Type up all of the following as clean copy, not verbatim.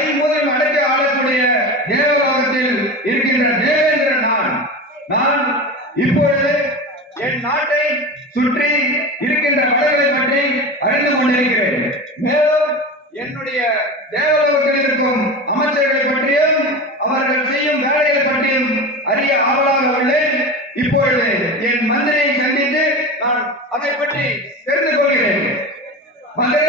ஐம்பதில் அடக்கி ஆளக்கூடிய தேவலோகத்தில் இருக்கின்ற தேவேந்திரன் நான் இப்பொழுது என் நாட்டை சுற்றி இருக்கின்ற படைகளை பற்றி அறிந்து கொண்டிருக்கிறேன். மேலும் என்னுடைய தேவலோகத்தில் இருக்கும் அமைச்சர்களை பற்றியும் அவர்கள் செய்யும் வேலைகளை பற்றியும் அறிய ஆவலாக உள்ளேன். இப்பொழுது என் மந்திரியை சந்தித்து நான் அதை பற்றி தெரிந்து கொள்கிறேன். மந்திரி,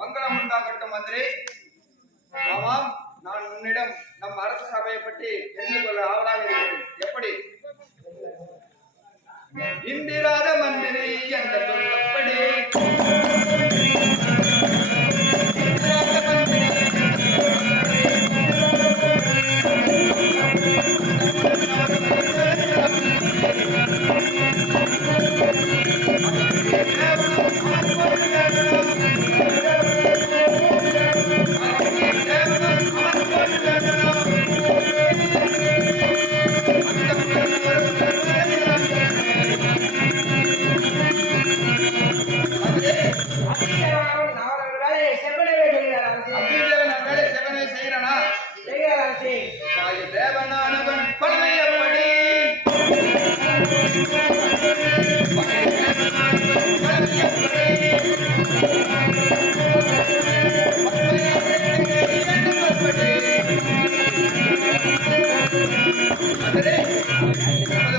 மங்களம் உண்டாகட்டும் மந்திரி. ஆமாம், நான் உன்னிடம் நம் அரசு சபையை பற்றி தெரிந்து கொள்ள ஆவலாக இருக்கிறேன். எப்படி? இந்திராத மந்திரி என்ற சொல்லப்படி தேவனானவன் பழமையப்படி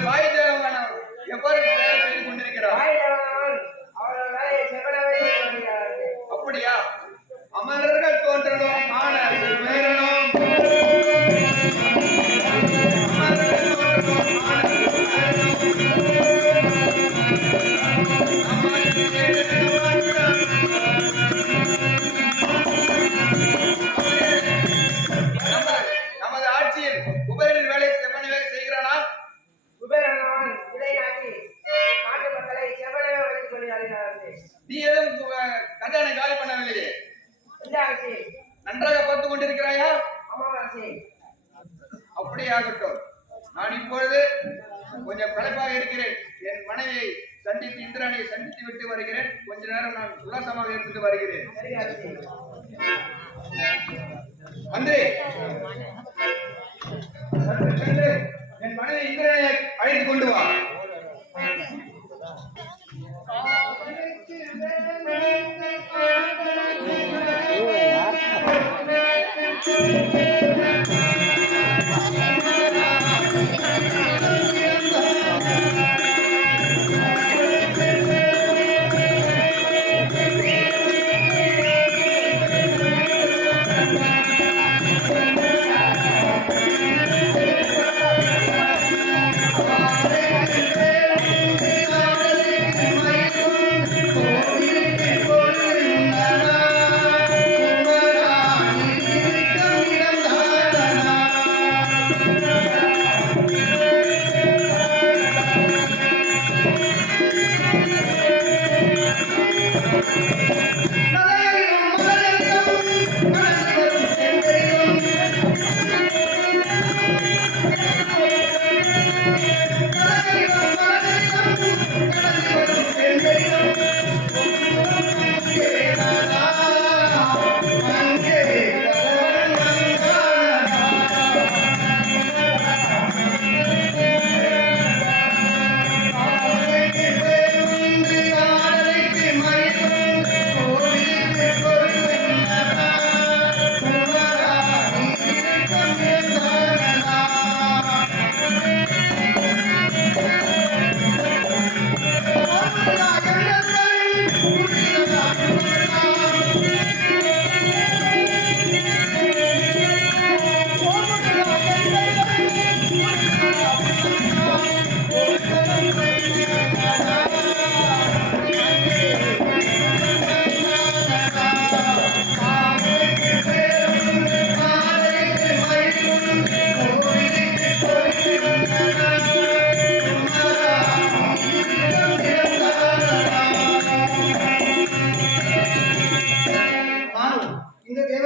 வாய் தேவனானவன் எவ்வாறு செய்து கொண்டிருக்கிறார்? அப்படியா? அமரர்கள் தோன்றணும், ஆனால் வேறனும் நமது ஆட்சியில் குபேரன் வேலை செவ்வனை வேலை செய்கிறானா? குபேரன் இதை நாட்டி நாட்டு மக்களை செவ்வனை வைத்துக் கொள்கிறார்கள். நீ எதுவும் கஜானை காலி பண்ணவில்லையே? நன்றாக பார்த்துக் கொண்டிருக்கிறாயா? அப்படியாகட்டும். நான் இப்பொழுது கொஞ்சம் களைப்பாக இருக்கிறேன். என் மனைவியை சந்தித்து இந்திராணியை சந்தித்து விட்டு வருகிறேன். கொஞ்ச நேரம் நான் உல்லாசமாக இருந்துட்டு வருகிறேன். மந்திரி, என் மனைவி இந்திராணியை அழைத்துக் கொண்டு வா.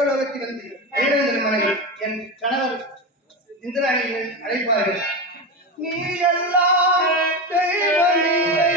தேவலோகத்தில் வந்து தேவேந்திர மனைவி என் கணவர் இந்திராணியை அழைப்பார்கள். நீ எல்லாம் தெய்வமில்லை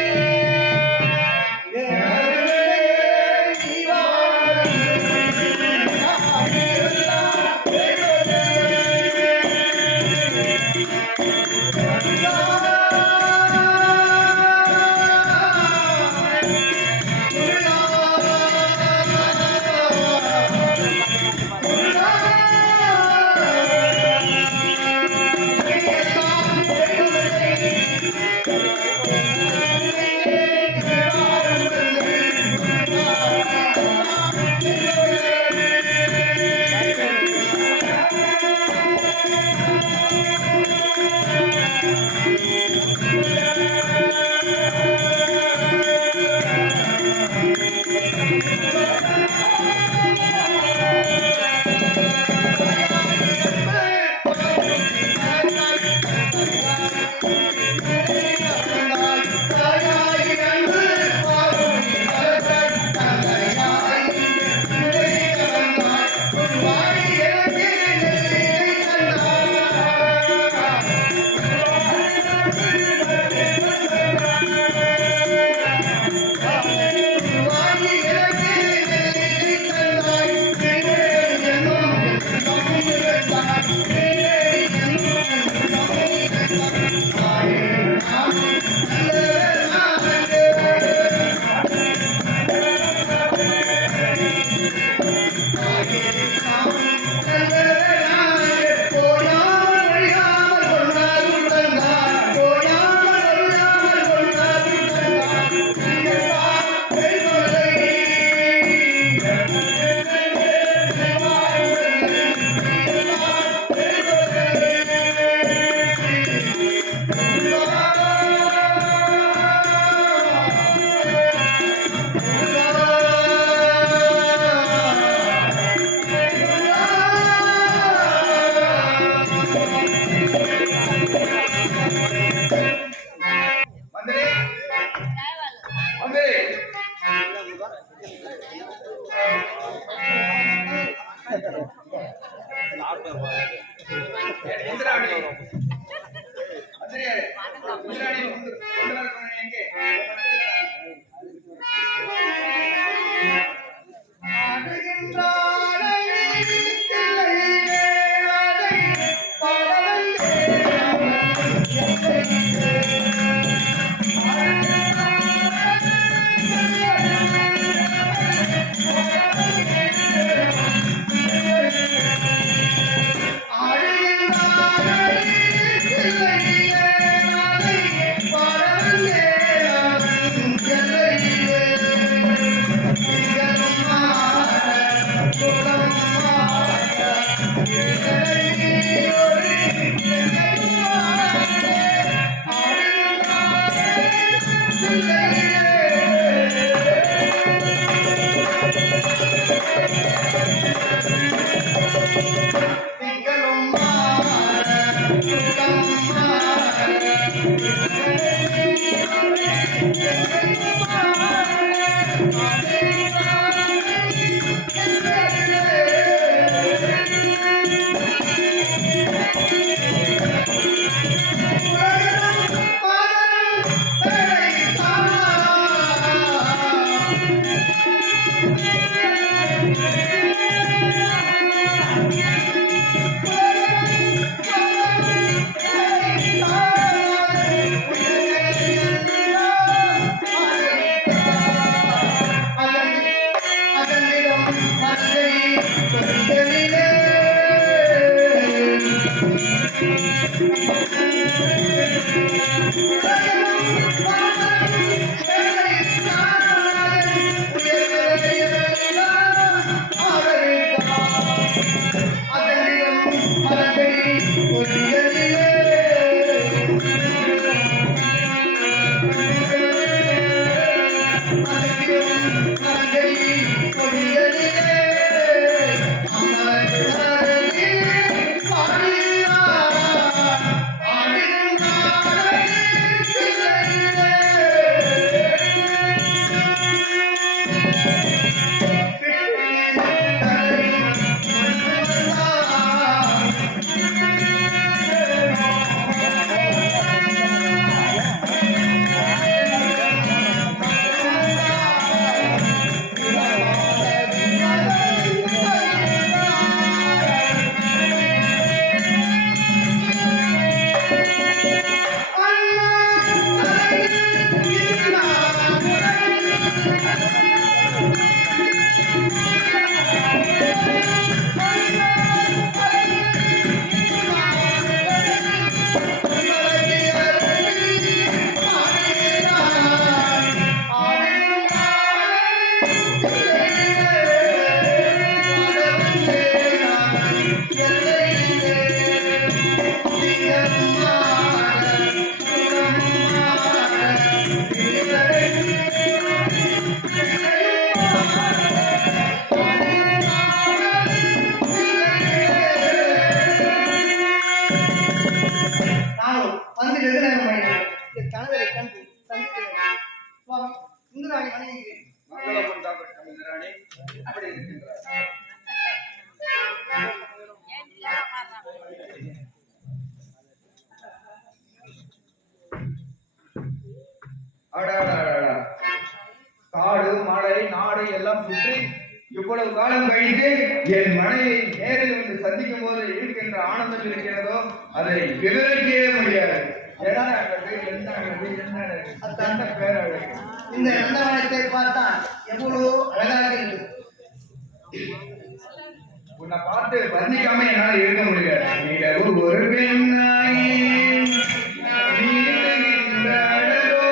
கொண்டிருக்கிறார். அடாடாடா, காடு மலை நாடு எல்லாம் சுற்றி இவ்வளவு காலம் கழித்து என் மனைவியை நேரில் வந்து சந்திக்கும் போது இருக்கின்ற ஆனந்தம் இருக்கிறதோ அதை விவரிக்கவே முடியாது. என்ன அழகு, என்ன அழகு, என்ன அழகு, அந்த பேரழகு. இந்த நந்தவனத்தை பார்த்தா எவ்வளவு அழகாக இருக்கு. உன்னை பார்த்து வர்ணிக்காம என்னால் இருக்க முடியாது. நிலவு ஒரு பெண்ணாயி நீந்துகின்ற அழகோ.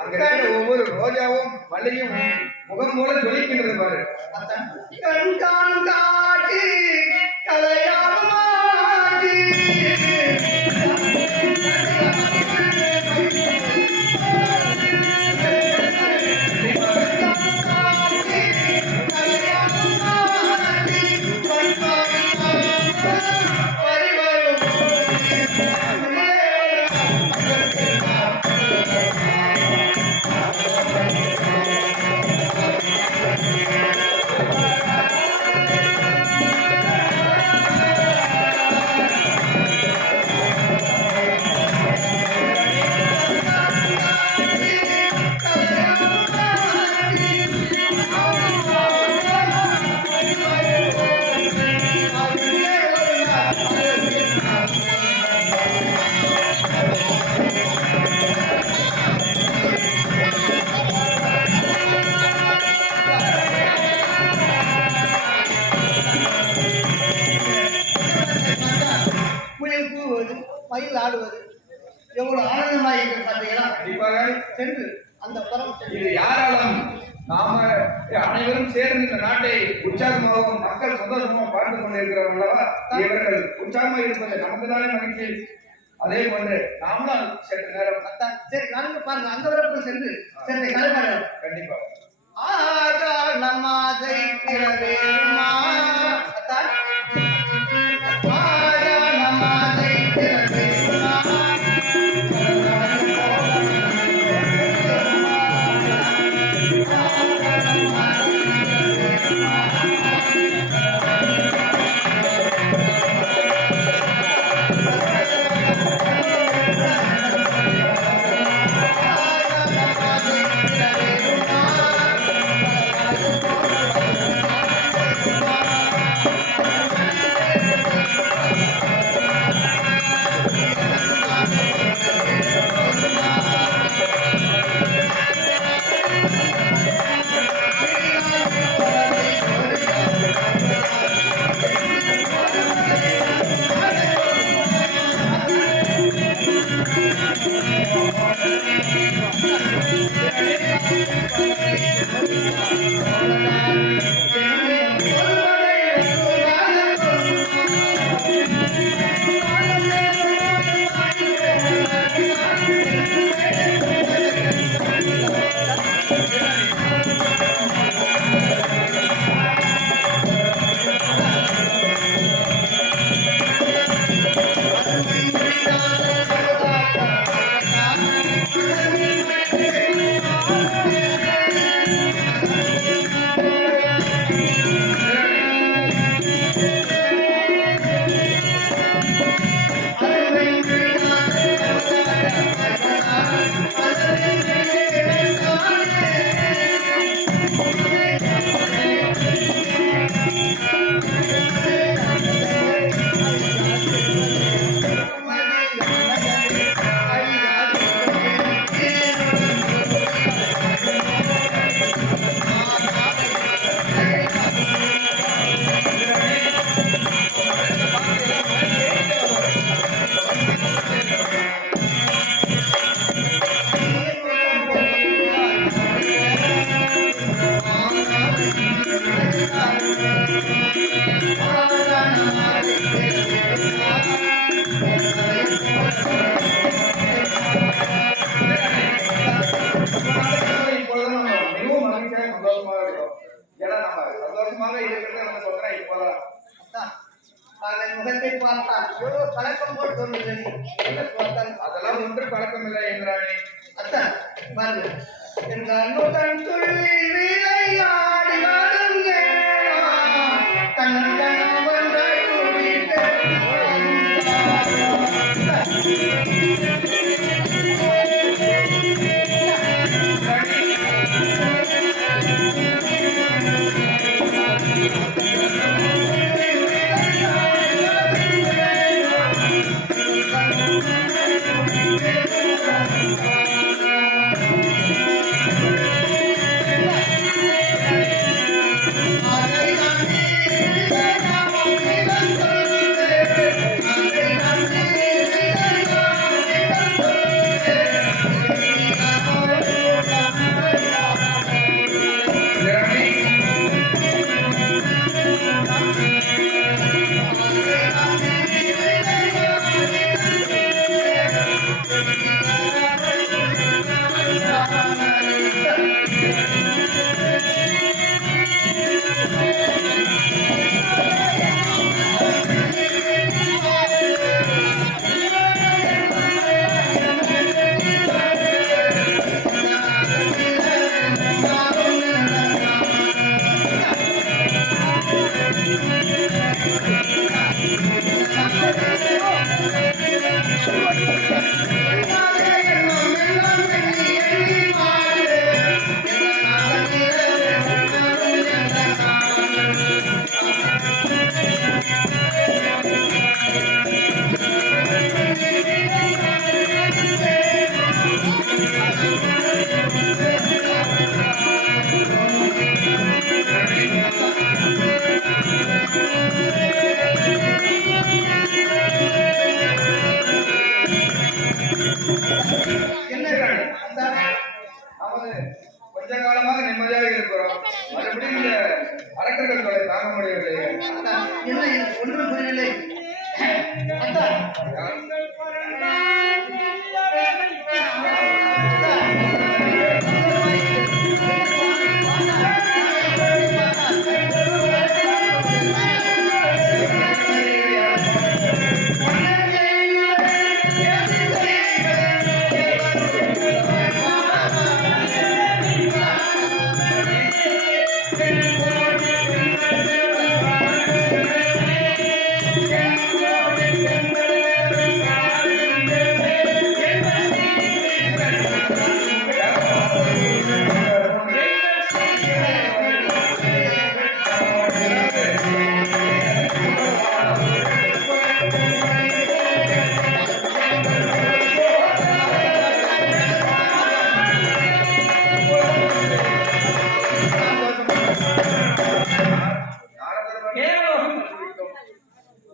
அங்க இருக்கிற ஒவ்வொரு ரோஜாவும் மல்லியும் முகம் போல ஜொலிக்கின்றது பாரு. மயில் ஆடுவது எவ்வளவு ஆனந்தமாக இருக்கிறது பார்த்தீங்களா? கண்டிப்பாக சென்று அந்த பரம் இது யாராலும் நாம அனைவரும் சேர்ந்து இந்த நாட்டை உற்சாகமாகவும் மக்கள் சந்தோஷமாக பார்த்து கொண்டிருக்கிறோம் அல்லவா? இவர்கள் உற்சாகமாக இருப்பது நமக்கு தானே மகிழ்ச்சி. அதே போன்று நாமளும் சற்று நேரம் சரி நானுங்க பாருங்க அந்த வரப்பு சென்று சென்னை கலைப்பாடு கண்டிப்பா ஆகா நம்மாதை பிறவேமா அத்தான் ஆகா நம்மாதை பிறவேமா இருக்கிறத நம்ம சொல்றேன் இப்போதான். அதான், அவன் முகத்தை பார்த்தால் எவ்வளவு கலக்கம் போல் தோன்றுகிறது. என்ன பார்த்தால் அதெல்லாம் ஒன்று பழக்கம் இல்லை என்றானே. அதான் பாருங்க, என் கண்ணுடன் துள்ளி விளையாடி வருங்க கண்ணன் கணவன் நமது கொஞ்ச காலமாக நிம்மதியாக இருக்கிறோம். மறுபடியும் இந்த அரக்கர்கள் தொலை தாங்க முடியவில்லை. என்ன ஒன்றும் புரியவில்லை. அதான்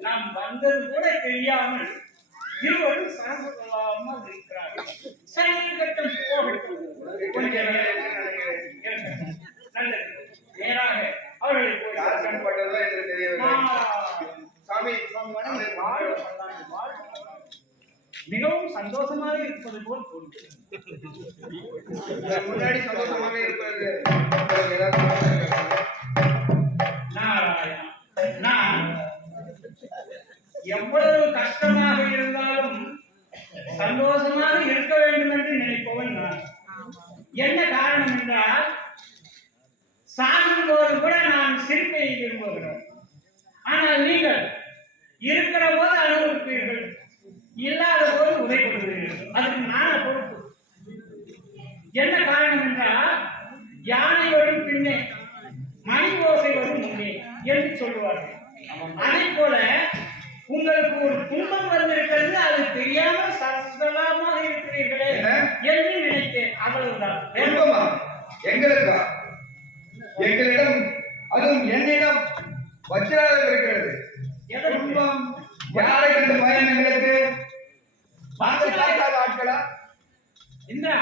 நாம் வந்தது கூட தெரியாமல் இருவரும் சரசு கொள்ளாமல் இருக்கிறார்கள். சரீரகட்டம் போகட்டும், கொஞ்சம் நல்லது. நேராக அவர்களை போய் யார் கண்பட்டதோ என்று தெரியவில்லை. சாமி மிகவும் சந்தோஷமாக இருப்பது போல் தோன்றும். முன்னாடி சந்தோஷமாக இருப்பது ஏதாவது நாராயணா, நான் எவ்வளவு கஷ்டமாக இருந்தாலும் சந்தோஷமாக இருக்க வேண்டும் என்று நினைப்பவன் நான். என்ன காரணம் என்றால், சாகும்போது கூட நான் சிரிப்பை விரும்புகிறேன். ஆனால் நீங்கள் இருக்கிற போது அனுபவிப்பீர்கள், இல்லாத போது உதைப்படுகிறீர்கள். அதுக்கு நான் பொறுப்பு. என்ன காரணம் என்றால், யானை வரும் பின்னே மணி ஓசை வரும் முன்னே என்று சொல்லுவார்கள். அதே போல உங்களுக்கு ஒரு துன்பம் வந்திருக்கிறது, அது தெரியாமல் சரசலாமாக இருக்கிறீர்களே என்று நினைத்தேன். அவ்வளவுதான். துன்பமா? எங்களுக்கா? எங்களிடம், அதுவும் என்னிடம் வச்சிராதம் இருக்கிறது. துன்பம் யாரை கண்டு பயம் எங்களுக்கு? பார்க்காத ஆட்களா? இந்திரா,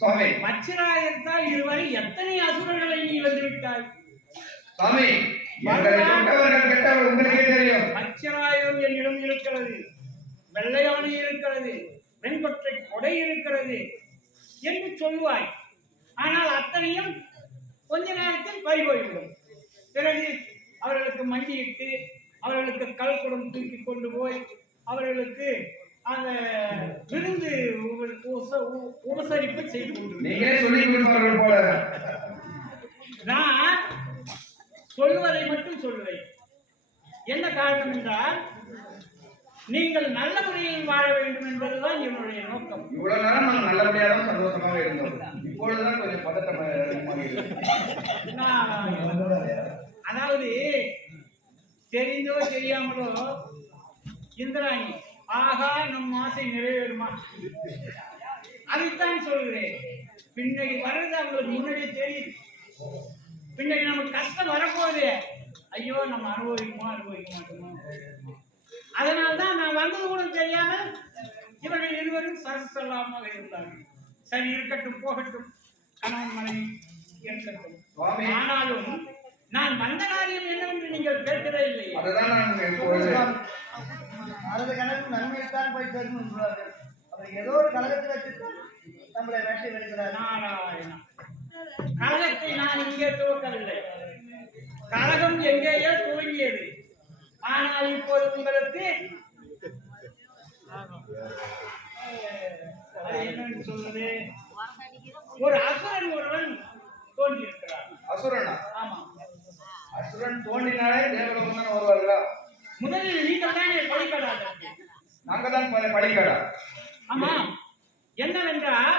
சுவாமி மச்சிராயத்தால் இதுவரை எத்தனை அசுரர்களை நீ வந்துவிட்டாய்? சாமி, எங்களை தொட்டவர்கள் கெட்டவர் உங்களுக்கே தெரியும். மச்சிராயம் என்னிடம் இருக்கிறது, வெள்ளையானை இருக்கிறது, வெண்கொற்றை கொடை இருக்கிறது என்று சொல்லுவாய். ஆனால் அத்தனையும் கொஞ்ச நேரத்தில் பறிபோய்விடும். பிறகு அவர்களுக்கு மண்டியிட்டு அவர்களுக்கு கல்குடம் தூக்கி கொண்டு போய் அவர்களுக்கு அந்த விருந்து உபசரிப்பு செய்து கொண்டு நீங்களே சொல்லி கொடுப்பார்கள் போல. நான் சொல்வதை மட்டும் சொல்லுவேன். என்ன காரணம் என்றால் நீங்கள் நல்ல முறையில் வாழ வேண்டும் என்பதுதான் என்னுடைய நோக்கம். இவ்வளவு நேரம் நான் நல்லபடியாக சந்தோஷமாக இருந்தோம். இப்பொழுதுதான் கொஞ்சம் பதட்டமாக அதாவது தெரிந்தோ தெரியாமலோ இந்திராணி ஆகா நம் ஆசை நிறைவேறுமா அதைத்தான் சொல்கிறேன். பின்னாடி வர்றது அவங்களுக்கு முன்னாடியே தெரியுது. பின்னாடி நமக்கு கஷ்டம் வரப்போகுது. ஐயோ நம்ம அனுபவிக்க மாட்டோமோ. அதனால்தான் நான் வந்தது கூட தெரியாம இவர்கள் இருவரும் சரசல்லாமாக இருந்தார்கள். சரி இருக்கட்டும், போகட்டும், கணவன் மனைவி இருக்கட்டும். ஆனாலும் நான் வந்த காரியம் என்னவென்று நீங்கள் கேட்கவே இல்லை. அரசு கணக்கு நன்மைத்தான் போய் தரும் என்பார்கள். அவர் ஏதோ ஒரு கழகத்தில் வச்சு நம்மளை வேட்டை வருகிறார். நாராயணா, கழகத்தை நான் இங்கே துவக்கவில்லை. கழகம் எங்கேயோ துவங்கியது. ஆனால் இப்போது உங்களுக்கு என்னன்னு சொல்றது, ஒரு அசுரன் ஒருவன் தோன்றியிருக்கிறார். அசுரனா? ஆமா. அசுரன் தோன்றினாலே தேவலோகம் தான் வருவார்களா? முதலில் நீங்கள் தானே படிக்கடா? நாங்க தான் படிக்கடா. ஆமா. என்னவென்றால்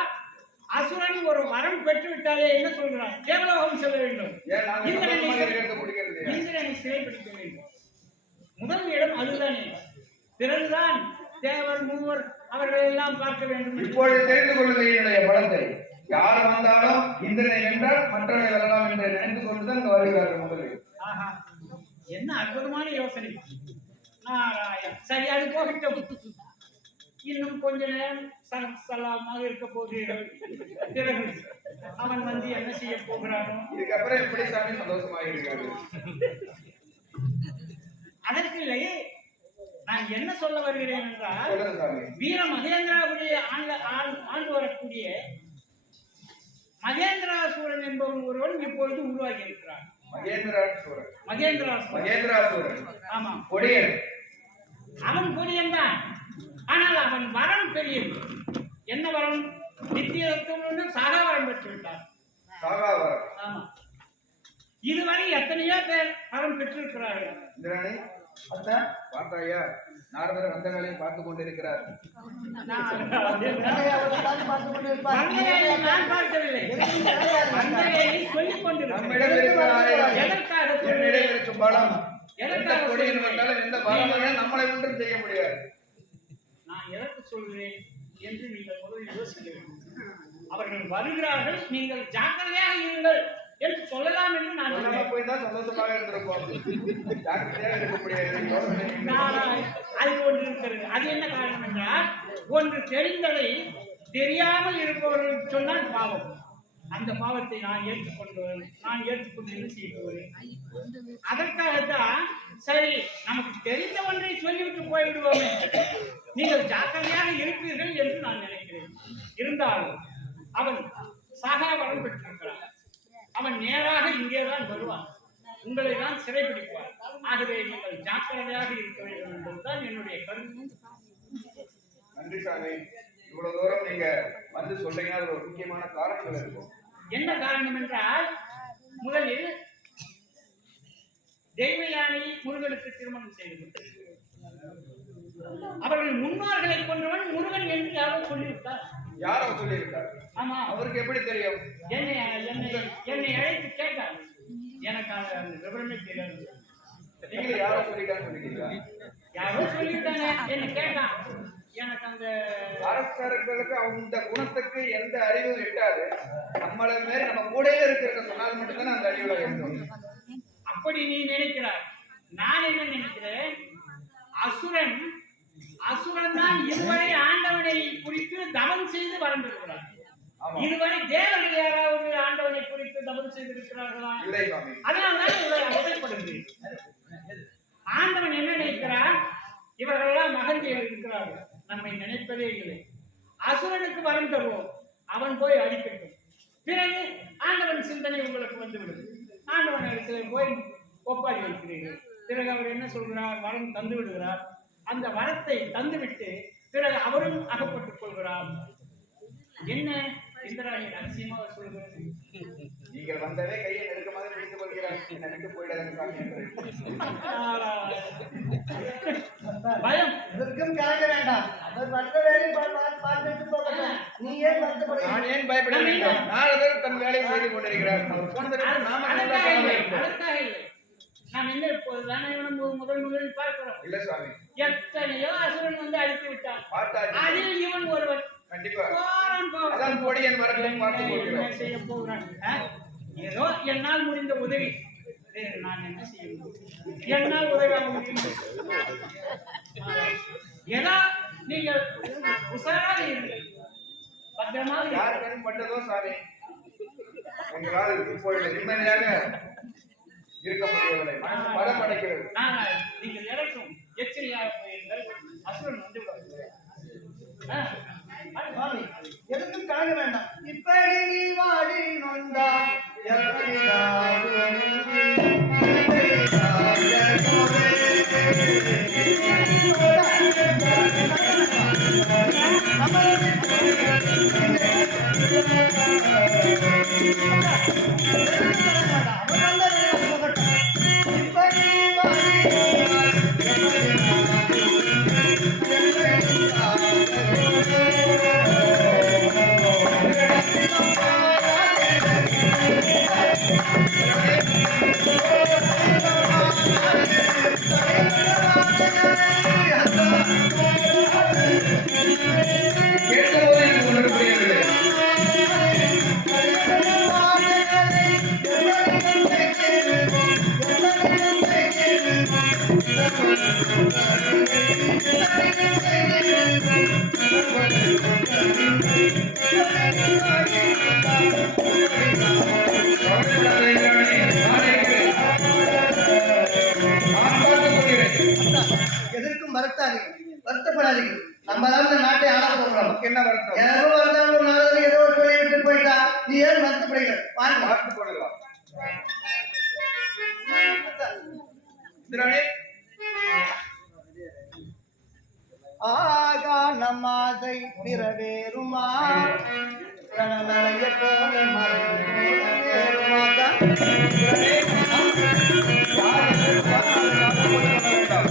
அசுரன் ஒரு வரம் பெற்றுவிட்டாலே என்ன சொல்கிறான்? தேவலோகம் செல்ல வேண்டும், இந்திரனை சிறைப்பிடிக்க வேண்டும். முதல் இடம் அதுதானே. பிறகுதான் தேவர் மூவர் அவர்களை எல்லாம் பார்க்க வேண்டும். இப்பொழுது தெரிந்து கொள்ளுங்கள் என்னுடைய பலத்தை. யார் வந்தாலும் இந்திரனை வென்றால் மற்றவர்கள் வரலாம் என்று நினைத்து கொண்டுதான் இங்க வருகிறார்கள் முதலில். ஆஹா, என்ன அற்புதமான யோசனை. நாராயண். சரி, அது போகட்டும். இன்னும் கொஞ்ச நேரம் சலாமாக இருக்க போகிறீர்கள். பிறகு அவன் வந்து என்ன செய்ய போகிறானோ. இதுக்கப்புறம் எப்படி சாமி சந்தோஷமாக இருக்கிறது? அதற்கு இல்லையே, நான் என்ன சொல்ல வருகிறேன் என்றால், வீர மகேந்திராவுடைய ஆண்டு வரக்கூடிய மகேந்திராசூரன் என்பவன் ஒருவன் இப்பொழுது உருவாகி இருக்கிறான். மகேந்திராசூரன். ஆமா, கொடியன். அவன் கொடியன் தான். ஆனால் அவன் வரம் பெரியது. என்ன வரம்? நித்தியத்துவம் சாகா வரம் பெற்று விட்டார். ஆமா. இதுவரை எத்தனையோ பேர் வரம் பெற்றிருக்கிறார்கள். இந்திராணி பார்த்தாயா? நாரதர் வந்த வேலையை பார்த்து கொண்டிருக்கிறார். நான் பார்க்கவில்லை, வந்த வேலையை சொல்லிக் கொண்டிருக்கிறேன். நம்மளை ஒன்றும் செய்ய முடியாது. நான் எதற்கு சொல்கிறேன் என்று நீங்கள் முதலில் யோசிக்க வேண்டும். அவர்கள் வருகிறார்கள், நீங்கள் ஜாக்கிரதையாக இருங்கள் என்று சொல்லலாம் என்று நான் போய் தான் சந்தோஷமாக இருந்திருப்போம். ஜாக்கிரதையாக இருக்க முடியாது. அது ஒன்று இருக்கிறது. அது என்ன காரணம் என்றால், ஒன்று தெரிந்ததை தெரியாமல் இருப்பவர்கள் சொன்னால் பாவம். அந்த பாவத்தை நான் ஏற்றுக்கொண்டு என்ன செய்ய போகிறேன்? அதற்காகத்தான் சரி, நமக்கு தெரிந்த ஒன்றை சொல்லிவிட்டு போய்விடுவோமே, நீங்கள் ஜாக்கிரதையாக இருப்பீர்கள் என்று நான் நினைக்கிறேன். இருந்தாலும் அவன் சாகாவரம் பெற்றிருக்கிறான். அவன் நேராக இங்கேதான் வருவான், உங்களை தான் சிறைப்பிடிப்பார். ஆகவே நீங்கள் ஜாக்கிரதையாக இருக்க வேண்டும் என்பதுதான் என்னுடைய கருத்து. நன்றி சாமி. இவ்வளவு தூரம் நீங்க வந்து சொல்றீங்கன்னா அது ஒரு முக்கியமான காரணங்கள் இருக்கும். என்ன காரணம் என்றால், முதலில் தெய்வயானை முருகனுக்கு திருமணம் செய்து அவர்கள் முன்னோர்களை கொன்றவன் முருகன் என்று யாரோ சொல்லிவிட்டார். யாரோ சொல்லிவிட்டார்? ஆமா. அவருக்கு எப்படி தெரியும்? என்னை அழைத்து கேட்டார். எனக்கு அந்த விவரமே தெரியாது. நீங்க யாரோ சொல்லிட்டாங்க? யாரோ சொல்லிட்டாங்க, என்ன கேட்டான். எனக்கு அந்த அரசர்களுக்கு அந்த குணத்துக்கு எந்த அறிவும் எட்டாது. நம்மள மேல நம்ம கூடவே இருக்கிறத சொன்னால் மட்டும்தான் அந்த அறிவுல வேண்டும். அப்படி நீ நினைக்கிறாய். நான் என்ன நினைக்கிறேன், அசுரன் தான் இதுவரை ஆண்டவனை குறித்து தவம் செய்து வளர்ந்திருக்கிறார். இதுவரை தேவர்கள் யாராவது ஆண்டவனை குறித்து தவம் செய்திருக்கிறார்களா? அதனால்தான் இவரை அவசரப்படுகிறேன். ஆண்டவன் என்ன நினைக்கிறார்? இவர்களெல்லாம் மகன்கள் இருக்கிறார்கள், நம்மை நினைப்பதே இல்லை. அசுரனுக்கு வரம் தருவோம், அவன் போய் அழிக்கட்டும். பிறகு ஆண்டவன் சிந்தனை உங்களுக்கு வந்துவிடும். ஆண்டவன் இடத்துல போய் ஒப்பாரி வைக்கிறீர்கள். பிறகு அவர் என்ன சொல்கிறார்? வரம் தந்து விடுகிறார். அந்த வரத்தை தந்துவிட்டு பிறகு அவரும் அகப்பட்டுக் கொள்கிறார். என்ன இந்திராணி ரகசியமாக சொல்கிறது? நீங்கள் வந்தவே கையை நெருக்கமாக பிடித்துக் கொள்கிறார். என்னை விட்டு போயிடாதீங்க சாமி என்று. பயம். எதற்கும் கலங்க வேண்டாம். அவர் மற்ற வேலையை பார்த்துட்டு போகட்டும். நீ ஏன் வருத்தப்படுகிறீர்கள்? நான் ஏன் பயப்பட வேண்டும்? நாரதர் தன் வேலையை செய்து கொண்டிருக்கிறார். அவர் போனதற்கு நாம அதற்காக இல்லை. நாம் என்ன இப்போது தானே முதலில் பார்க்கிறோம். இல்ல சுவாமி, எத்தனையோ அசுரன் வந்து அழித்து விட்டான். பார்த்தாச்சு. அதில் இவன் ஒருவன் கண்டிப்பா போறான் போறான். அதான் போடி என் மரத்தையும் பார்த்து என்ன கொள்கிறோம். செய்ய போகிறான்? ஏதோ என்னால் முடிந்த உதவி. வேறு நான் என்ன செய்ய முடியும்? என்னால் உதவியாக முடியும். ஏதோ நீங்கள் உஷாராக இருங்கள், பத்திரமாக இருங்கள். யார் கண் பட்டதோ சாமி, எங்களால் இப்பொழுது நிம்மதியாக இருக்க முடியவில்லை. மனசு பலம் அடைக்கிறது. நீங்கள் எதற்கும் எச்சரிக்கையாக போயிருங்கள். அசுரன் வந்து விடுவார்கள். சுவாமி, எதற்கும் கலங்க வேண்டாம். இப்படி நீ வாடி நொந்தால் எப்படி கேட்கும்போது எனக்கு ஒன்று புரியவில்லை. கவலைப்படாத இந்திராணி, நான் இருக்கிறேன். நான் பார்த்துக் கொள்கிறேன். எதற்கும் வருத்தப்படாதீங்க. நம்ம தான் இந்த நாட்டை ஆள போகிறோம். நமக்கு என்ன வருத்தம்? யாரோ வந்தாலும் ஒரு நாளாவது ஏதோ ஒரு தொழில் விட்டு போயிட்டா நீ ஏன் வருத்தப்படுகிற? பாருங்க. பார்த்துக் கொள்ளலாம். இந்திராணி, ஆகா நம்மாதை நிறைவேறுமா கணமலைய போல மறைவேறுமாதா இந்திராணி, யார் என்று பார்த்து கொள்ள வேண்டாம்.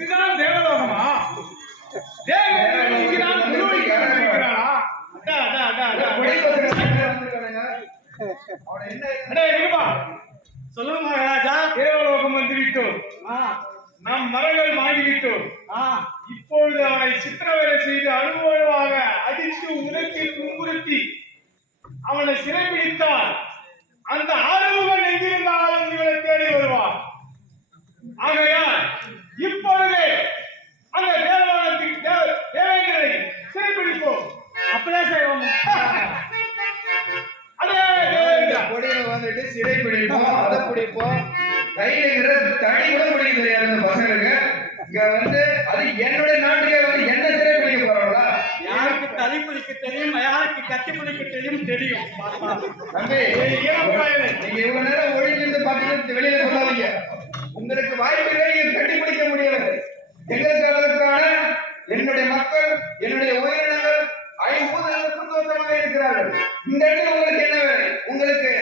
இதுதான் தேவலோகமா? சொல்லுங்க மகாராஜா, தேவலோகம் வந்துவிட்டோம். நம் மரங்கள் வாங்கிவிட்டோம். இப்பொழுது அவனை சித்திரவதை செய்து அனுபவமாக அடித்து உனக்கு துன்புறுத்தி அவனை சிறைபிடித்தால் அந்த ஆறுமுகன் எங்கிருந்தாலும் இவனை தேடி வருவான். ஆகையால் இப்பொழுது அந்த தேவலோகத்துக்கு தேவேந்திரனை சிறைபிடிப்போம். அப்படியே செய்வோம். கொடியில வந்துட்டு சிறை பிடிப்போம், அதை பிடிப்போம். கையில இருக்கிற தடி கூட பிடிக்க தெரியாது இந்த பசங்களுக்கு. இங்க வந்து அது என்னுடைய நாட்டிலே வந்து என்ன சிறை பிடிக்க போறாங்களா? யாருக்கு தலை பிடிக்க தெரியும், யாருக்கு கத்தி பிடிக்க தெரியும். தம்பி, நீங்க இவ்வளவு நேரம் ஒழிஞ்சிருந்து பார்த்துட்டு வெளியில சொல்லாதீங்க. உங்களுக்கு வாய்ப்பு இல்லை, நீங்க கட்டி பிடிக்க முடியாது. எங்களுக்கு அதற்கான என்னுடைய மக்கள், என்னுடைய உயிரினங்கள், ஐம்பூதங்களுக்கு இருக்கிறார்கள். இந்த இடத்துல உங்களுக்கு என்ன வேலை? உங்களுக்கு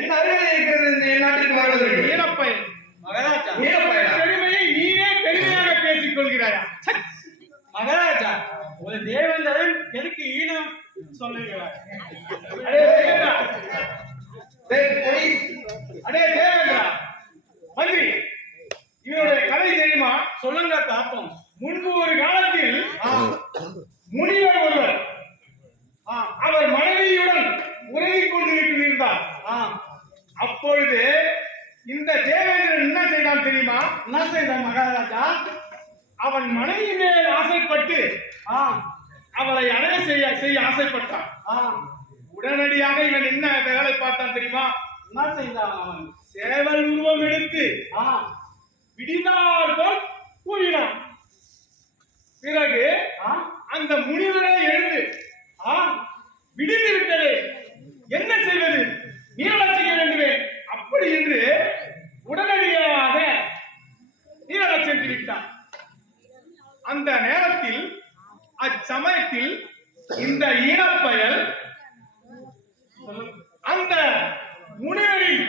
என்ன அருகதை இருக்கிறது இந்த நாட்டுக்கு வருவதற்கு? ஈனப்பயன் மகாராஜா ஈனப்பயனா? பெருமையை நீனே பெருமையாக பேசிக் கொள்கிறாயா? ச்சே! மகாராஜா ஒரு தேவேந்திரன் எதுக்கு ஈனம் சொல்லுகிறார்? அடே தேவேந்திரா, போலீஸ் அடே தேவேந்திரா, மந்திரி, இவனுடைய கதை தெரியுமா? சொல்லுங்க பார்ப்போம். முன்பு ஒரு காலத்தில் முனிவர் ஒருவர் அவர் மனைவியுடன் உறங்கிக் கொண்டிருக்கிறார். அப்பொழுது இந்த தேவேந்திரன் என்ன செய்தான் தெரியுமா? என்ன செய்தார் மகாராஜா? அவன் மனைவி மேல் ஆசைப்பட்டு அவளை அடைய செய்ய ஆசைப்பட்டான். உடனடியாக இவன் என்ன வேலை பார்த்தான் தெரியுமா? என்ன செய்தான் அவன்? சேவல் உருவம் எடுத்து விடிந்தார் போல் கூறினான். பிறகு அந்த முனிவரை எழுந்து விடிந்து விட்டது, என்ன செய்வது, நீரடச் செய்ய வேண்டுமே அப்படி என்று உடனடியாக நீரடச் சென்று விட்டான். அந்த நேரத்தில் அச்சமயத்தில் இந்த ஈனப்பயல் அந்த முனிவரின்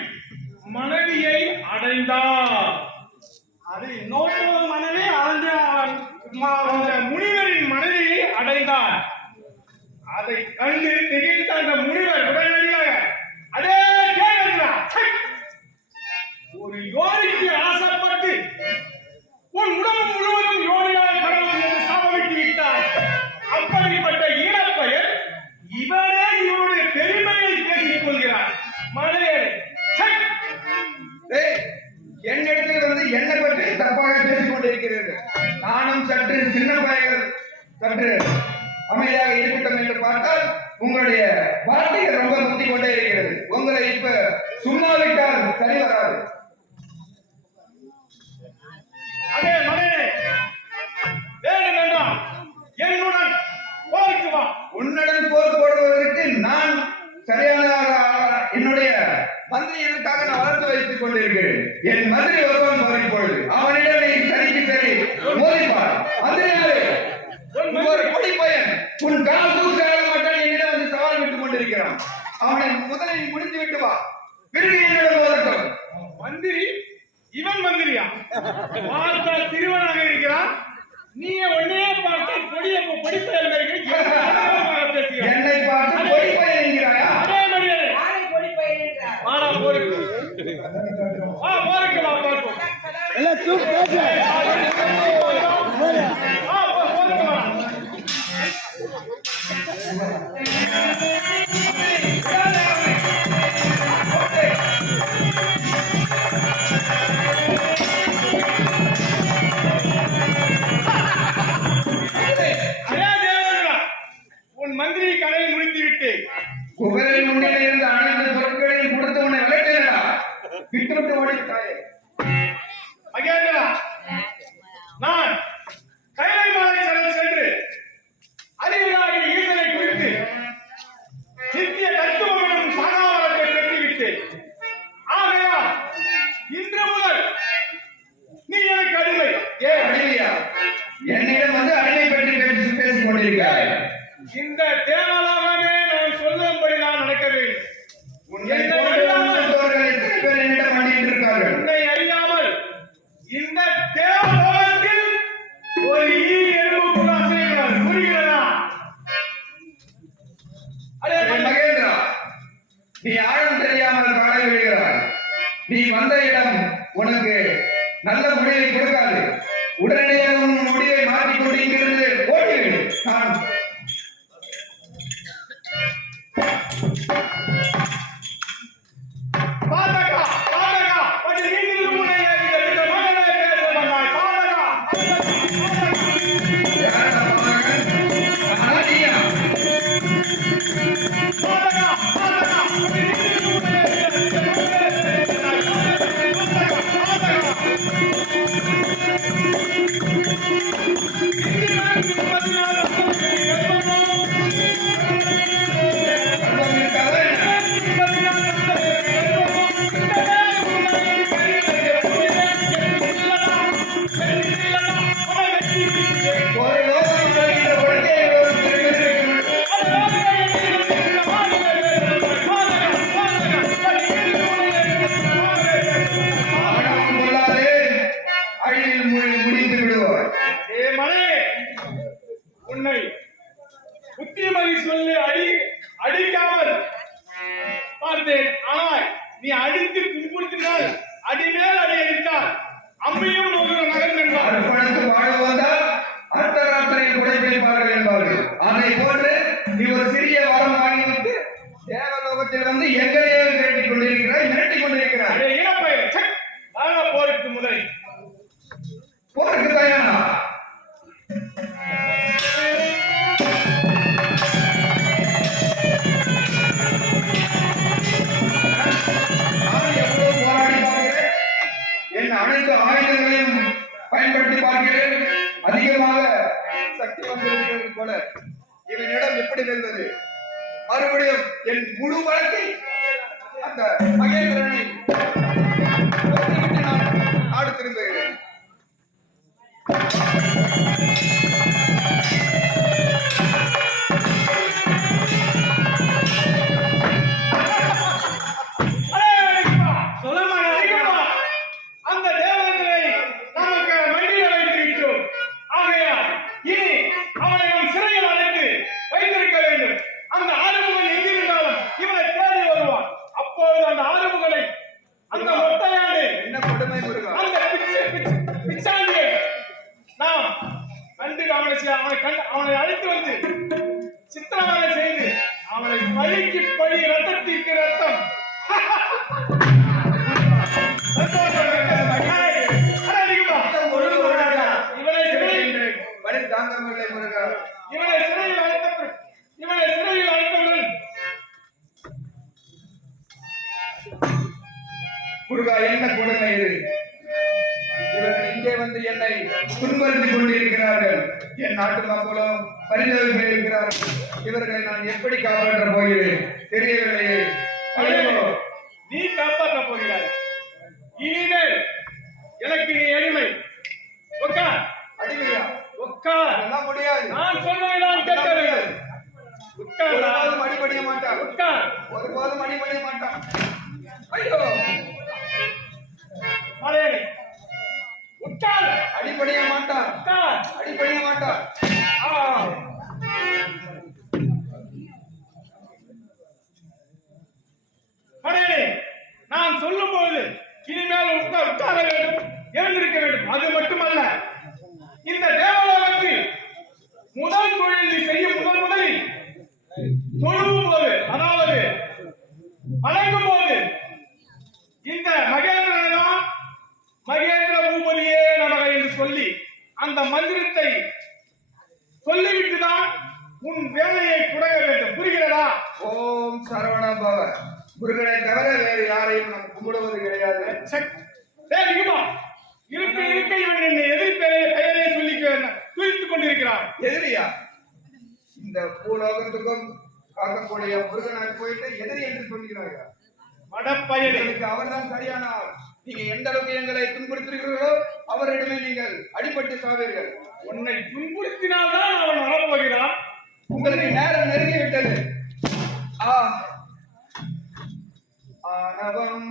மனைவியை அடைந்தார். அது இன்னொரு மனைவி அந்த அந்த முனிவரின் மனைவியை அடைந்தார். அதை கண்டு திகைத்த அந்த முனிவர் உடனடியாக, அடே தேவேந்திரா, ச்சை! ஒரு யோனிக்கு ஆசைப்பட்டு உன் உடம்பு முழுவதும் யோனியால் கடவுள் என்று சாபமிட்டு விட்டார். அப்படிப்பட்ட ஈனப்பயல் இவரே இவருடைய பெருமையை பேசிக் கொள்கிறார். மனையே, ச்சை! என்னிடத்தில் வந்து என்னை பற்றி தப்பாக பேசிக் கொண்டிருக்கிறீர்கள். நானும் சற்று சின்ன பையன், சற்று அமைதியாக இருக்கட்டும் என்று பார்த்தால் உங்களுடைய வார்த்தைகள் ரொம்ப முத்தி கொண்டே இருக்கிறது. உங்களை இப்ப சும்மா விட்டால் சரி வராது. அதே மனையே, வேணும் வேண்டாம், என்னுடன் போருக்கு வா. உன்னுடன் போர் போடுவதற்கு நான் சரியான என்னுடைய மந்திரியனுக்காக நான் வளர்த்து வைத்துக் கொண்டிருக்கிறேன். என் மந்திரி ஒருவன் போரின் பொழுது அவனிடம் நீ சரிக்கு சரி மோதிப்பார். மந்திரியாரே, ஒரு பொடி பையன் உன் கால் தூக்காக மாட்டான் என்னிடம் வந்து சவால் விட்டுக் கொண்டிருக்கிறான். அவனை முதலில் முடித்து விட்டு வா, பிறகு என்னிடம் மோதட்டும். மந்திரி, இவன் மந்திரியா? பார்த்தா சிறுவனாக இருக்கிறான். நீ ஒன்னே பார்த்து படிப்பையாக பேசுகிறான். என்னை பார்த்து பொடி பையன் என்கிறாயா? அதே மரியாதை. வாடா போருக்கு. போருக்கு வா பார்ப்போம். போருக்கு வா. அதே தேவேந்திரா, உன் மந்திரி கதையை முடித்து விட்டு குபேரன் முன்னிலையில் இருந்து அனைத்து பொருட்களையும் கொடுத்து உன்னை விளக்கினடா. விட்டுவிட்டு ஓடித்தாயே. மகேந்திரா, நான் கைலை மலை சென்று அறிவிலாகிய ஈசனை குறித்து நித்திய தத்துவங்களும் சாகாவரத்தை பெற்றுவிட்டு, ஆகையால் இன்று முதல் நீ எனக்கு அடிமை. அடிமையா? என்னிடம் வந்து அடிமை பற்றி பேசிக் கொண்டிருக்கிறாய். இந்த தேவலோகமே நான் சொல்லும்படி நான் நடக்க வேண்டும். உன்னை போன்றவர்கள் எத்தனை பேர் என்னிடம் அணியிட்டு இருக்கார்கள்? உன்னை அறியாமல் இந்த தேவலோகத்தில் ஒரு ஈ எறும்பு கூட அசையக்கூடாது. புரிகிறதா? அடே மகேந்திரா, நீ ஆழம் தெரியாமல் காலை விடுகிறாய். நீ வந்த இடம் உனக்கு நல்ல முடிவை கொடுக்காது. உடனடியாக உன் முடிவை மாற்றிக்கொண்டு இங்கிருந்து ஓடிவிடு. நான் பாதகா, பாதகா, கொஞ்சம் நீங்க முன்னே இந்த மகனை பேச வந்தாய். பாதகா, யார் நம்ம மகன்? அழகியா? பாதகா, பாதகா, கொஞ்சம் நீங்க முன்னே இந்த மகனை பேச வந்தாய். பாதகா, பாதகா. ரூபத்தில் வந்து எங்களையே மிரட்டிக் கொண்டிருக்கிறாய், மிரட்டிக் கொண்டிருக்கிறாய். அடே இனப்பயலே, சே, வாடா போருக்கு முதலை. போருக்கு தயாரா? நான் எவ்வளவு போராடி பார்க்கிறேன், என் அனைத்து ஆயுதங்களையும் பயன்படுத்தி பார்க்கிறேன். அதிகமாக சக்தி வந்திருக்கிறது போல இவனிடம் எப்படி வெல்வது? மறுபடியும் என் முழு பலத்தை அந்த மகேந்திரனை போட்டுவிட்டு நான் நாடு திரும்புகிறேன். அடே இனிப்பா, சொல்லுமா இனிப்பா. அந்த தேவேந்திரனை நமக்கு மண்டியில் வைத்திருக்கிறோம். ஆகையால் இனி அவனை நாம் சிறையில் அடைத்து வைத்திருக்க வேண்டும். அந்த ஆறுமுகன் எங்கிருந்தாலும் இவனை தேடி வருவான். அப்பொழுது அந்த ஆறுமுகனை, அந்த மொட்டையாண்டு, என்ன கொடுமை முருகா! அந்த பிச்சாண்டியை நாம் கண்டு அவனை அழைத்து வந்து சித்திரவதை செய்து அவனை பழிக்கு பழி, ரத்தத்திற்கு ரத்தம். இவனை சிறையில் வழி தாங்க முடியலை முருகா. இவனை சிறையில் அழைத்தவுடன் முருகா, என்ன கொடுமை இது! இவர்கள் இங்கே வந்து என்னை துன்புறுத்திக் கொண்டிருக்கிறார்கள். என் நாட்டு மக்களும் பரிதவிப்பில் இருக்கிறார்கள். இவர்களை நான் எப்படி காப்பாற்றப் போகிறேன் தெரியவில்லையே. ஐயோ! நீ காப்பாற்றப் போகிறாய். இனிமேல் எனக்கு நீ அடிமை. உட்கார். அடிமையா? உட்கார். அதெல்லாம் முடியாது. நான் சொல்வதை நான் கேட்க வேண்டும். உட்கார். ஒருபோதும் அடிபடிய மாட்டான். உட்கார். ஒருபோதும் அடிபடிய மாட்டான். ஐயோ! மலையடி. உட்கார். அடிபடிய மாட்டான். உட்கார். அடிபடிய மாட்டான். ஆ. மலையடி, நான் சொல்லும் பொழுது இனிமேல் உட்கார வேண்டும், எழுந்திருக்க வேண்டும். அது மட்டுமல்ல, இந்த தேவாலயத்தில் முதல் தொழில் நீ செய்யும் முதலில் தொழுவும் போது, அதாவது வணங்கும் போது, இந்த மகேந்திரன் மகேந்திர பூபதியே நமக என்று சொல்லி அந்த மந்திரத்தை சொல்லிவிட்டுதான் உன் வேலையை தொடங்க வேண்டும். புரிகிறதா? ஓம் சரவண பவ. முருகனை தவிர வேறு யாரையும் நாம் கும்பிடுவது கிடையாது. இருக்க இவன் என்னை எதிர் பெயரை சொல்லி துதித்துக் கொண்டிருக்கிறான். எதிரியா? இந்த பூலோகத்துக்கும் காக்கக்கூடிய முருகனை போயிட்டு எதிரி என்று சொல்கிறார்கள். மடப்பயலுக்கு அவர்தான் சரியான ஆள். நீங்க எந்த அளவுக்கு எங்களை துன்புறுத்துகிறீர்களோ அவரிடமே நீங்கள் அடிபட்டு சாவீர்கள். உன்னை துன்புறுத்தினால்தான் அவன் வரப்போகிறான். உங்களுக்கு நேரம் நெருங்கி விட்டது. ஆணவம்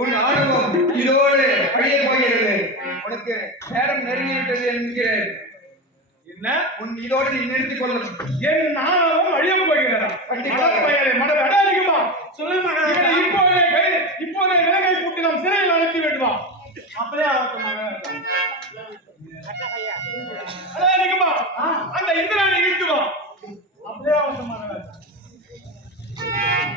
உன் ஆணவம் இதோடு அழிய போகிறது. உனக்கு நேரம் நெருங்கிவிட்டது என்கிறேன். என்ன? உன் இதோடு நீ நிறுத்திக் கொள்ளும். என் ஆணவம் அழிய போகிறதா? சொல்லுமா இப்போதே விலங்கை கூட்டி நாம் சிறையில் அழைத்து வேண்டுமா? அப்படியே ஆகட்டும். அந்த இந்திராணி இழுத்துவா. அப்படியே ஆகட்டும். Yeah.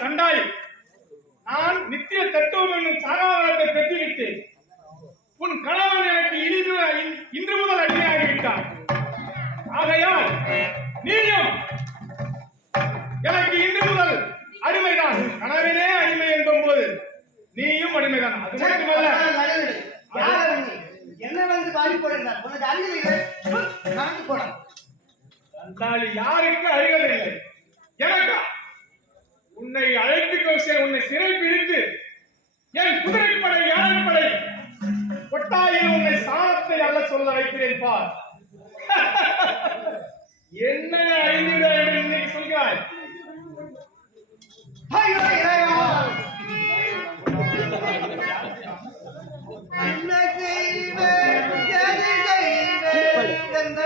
சண்டாளி, நான் நித்திய தத்துவம் என்னும் சாகாவரத்தை பெற்றுவிட்டேன். உன் கணவன் எனக்கு இன்று முதல் அடிமையாகிவிட்டான். ஆகையால் நீயும் எனக்கு இன்று முதல் அடிமைதான். கணவனே அடிமை என்போம் போது நீயும் அடிமைதான். அது மட்டுமல்ல, என்ன வந்து பாடி போடுறார் உனக்கு அறிவில்லை நடந்து போட சண்டாளி யாருக்கு அறிவதில்லை. எனக்கா? உன்னை உன்னை சிறை பிடித்து என் குதிரைப்படை யானைப்படை கொட்டாயில் உன்னை சாணத்தை அல்ல சொல்ல வைக்கிறேன் பார். என்ன அறிந்துவிட என்று இன்னைக்கு சொல்கிறாய்? என்ன செய்வேன் எதை செய்வேன் எந்த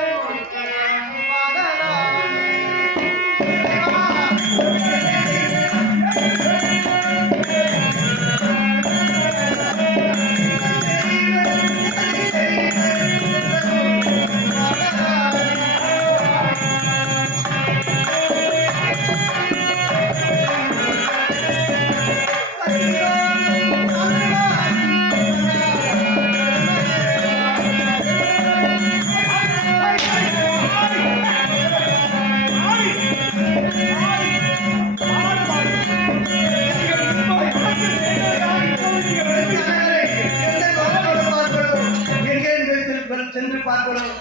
சென்று பார்க்கணும்.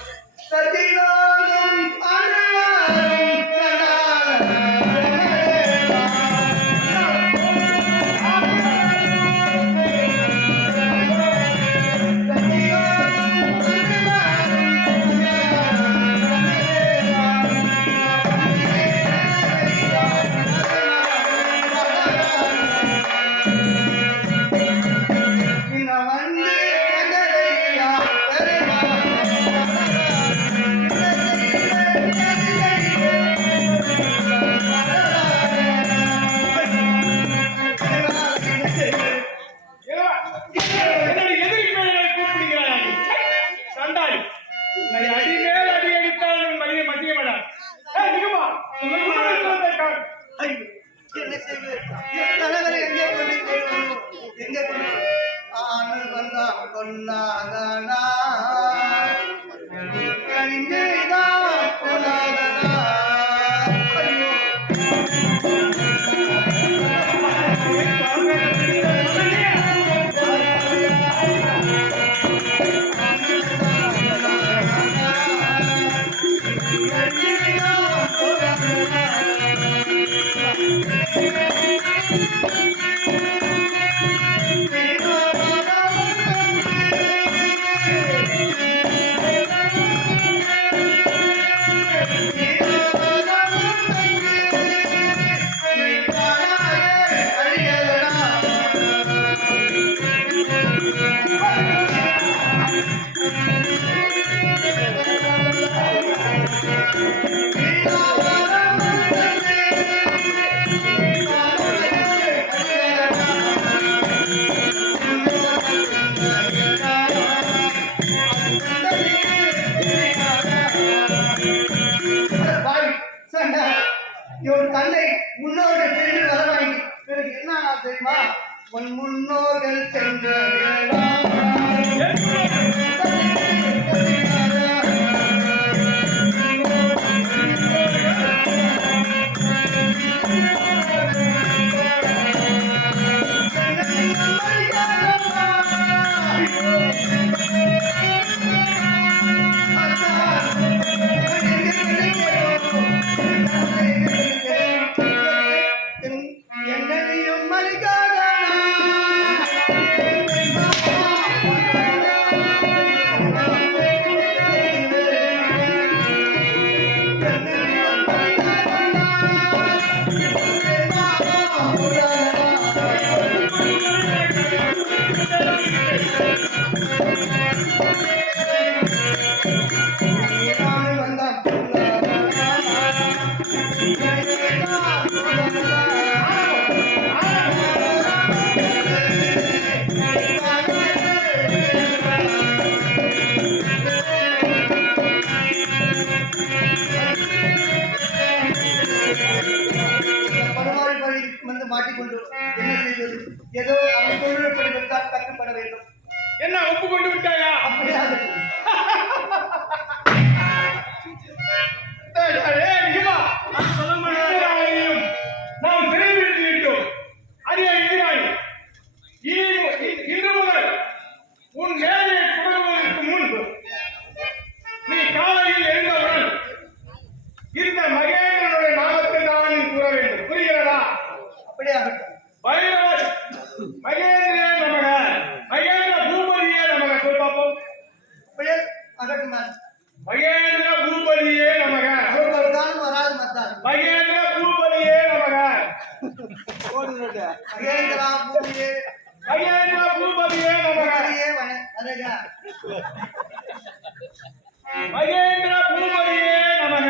என்ன செய்வது? தலைவரை எங்கே கொண்டு எங்கே கொண்டு ஆனல் வந்தா கொல்லாதனா இங்கேதான் கொல்லாதனா. ஐயோ இவன் தந்தை முன்னோர்கள் சென்று வரவாங்கி பிறகு என்ன தெரியுமா? உன் முன்னோர்கள் சென்ற என்னையும் மலிகாதனா வந்து மாட்டிக்கொண்டு என்ன செய்வது? ஏதோ அவன் தொழில்நுட்படி வைத்தால் கட்டுப்பட வேண்டும். என்ன ஒப்புக்கொண்டு விட்டாயா? அப்படியே ஆகட்டும். நாம் சிறைபிடித்து விட்டோம். அடியா இந்திராணி, இன்று முதல் உன் வேலையை தொடங்குவதற்கு முன்பு நீ காலையில் எழுந்தவுடன் இந்த மகேந்திரனுடைய நாமத்தை தான் நீ கூற வேண்டும். புரிகிறதா? அப்படியே ஆகட்டும். பைரவ மகேந்திரே நமக, மகேந்திர பூபதியே நமக. சொல் பார்ப்போம். அப்படியே ஆகட்டும். மகேந்திர பூபதியே நமக. சொல்வதுதான் வராது மத்தான். மகேந்திர பூபதியே நமக. மகேந்திரா பூமியே மகேந்திர பூபதியே நமக. அதேகா மகேந்திர பூபதியே நமக.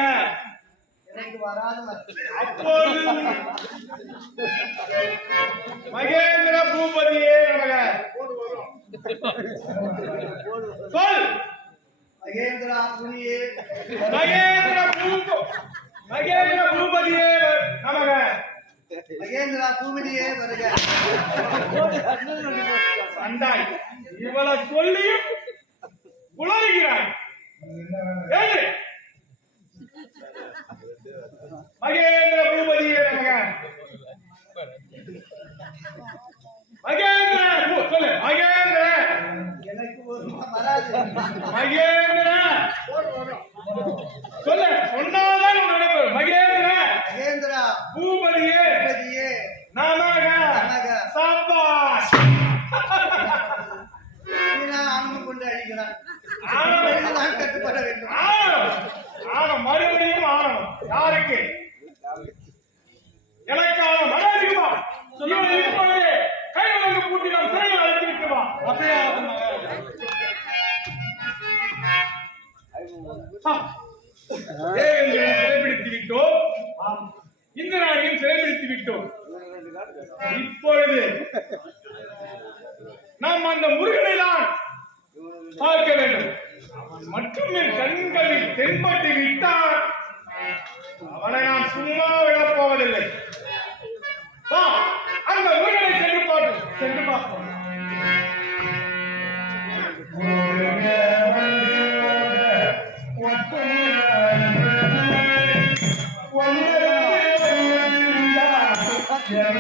எனக்கு வராது மத்தான். அப்போது மகேந்திர பூபதியே நமக. சொல். மகேந்திரா பூமியே மகேந்திர பூபதியே நமக. மகேந்திரா பூமியே வருக. சண்டாய், இவளை சொல்லியும் உளறுகிறாய். ஏழு. மகேந்திர பூபதியே நமக. மகேந்திர சொல்லு. மகேந்திர எனக்கு வராது. மகேந்திர சொல்லு. சொன்னால்தான் உன் நினைப்பு. மகேந்திர மகேந்திரா பூபதியே பூமியே நமக. நமக. சாபாஷ். ஆணவம் கொண்டு அழிக்கிறான். ஆணவம். நான் கட்டுப்பட வேண்டும். ஆணவம் மறுபடியும் ஆணவம். யாருக்கு? எனக்கான மகாதிபா. இவனை இப்பொழுதே கைவழங்கு பூட்டி நாம் சிறையில் அழைத்து விட்டுவா. அப்படியே ஆகும். தேவேந்திரனை சிறைபிடித்து விட்டோம். இந்திராணியும் சிறைபிடித்து விட்டோம். இப்பொழுது நாம் அந்த முருகனை தான் பார்க்க வேண்டும். அவன் மட்டும் என் கண்களில் தென்பட்டு விட்டால் அவனை நான் சும்மா விடப் போவதில்லை. வா, அந்த முருகனை சென்று பார்ப்போம். சென்று பார்ப்போம். Yeah.